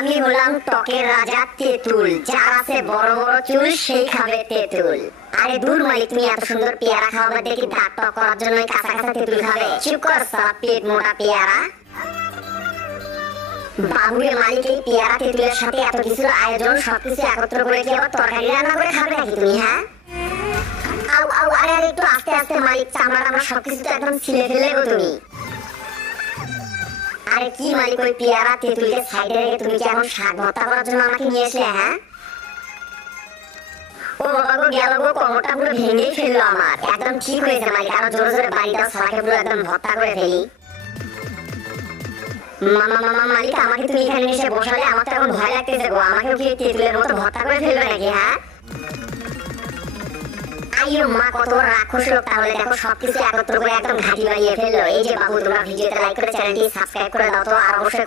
আমি হলাম টকের রাজা তেঁতুল, যার আছে বড় বড় চুল সেই খাবে তেঁতুল। আরে দূর মালিক, তুমি এত সুন্দর পেয়ারা খাওয়াবে দেখি দাঁত টক করার জন্য কাঁচা কাঁচা তেঁতুল খাবে? চুপ কর সালা পেট মোটা পেয়ারা। বাবুরে মালিক, এই পেয়ারা তেঁতুলের সাথে এত কিছুর আয়োজন, সবকিছু একত্র করে কি আবার তরকারি রান্না করে খাবে নাকি তুমি? হ্যাঁ, আউ আউ, আরে আরে একটু আস্তে আস্তে মালিক, চামড়া টামড়া সবকিছু তো একদম ছিলে ফেলে গো তুমি। আরে কি মালিক, ওই পেয়ারা তেঁতুলকে সাইডে রেখে তুমি কি এখন শাক ভর্তা করার জন্য আমাকে নিয়ে এসলে? হ্যাঁ, ও বাবা গো, গেল গো, কোমরটা পুরো ভেঙেই ফেললো আমার। একদম ঠিক হয়েছে মালিক, আরো জোরে জোরে বাড়ি দাও, শালাকে পুরো একদম ভর্তা করে ফেলি। মামা মামা মালিক, আমাকে তুমি এখানে এসে বসালে আমার তো এখন ভয় লাগতেছে গো, আমাকেও কি তেঁতুলের মতো ভর্তা করে ফেলবে নাকি? হ্যাঁ, আইয়ো মা, কত বড় রাক্ষস লোক। তাহলে দেখো সবকিছু একত্র করে একদম ঘাঁটি বানিয়ে ফেললো। এই যে বাবু, তোমরা ভিডিওতে লাইক করে চ্যানেলটি সাবস্ক্রাইব করে দাও তো, আর অবশ্যই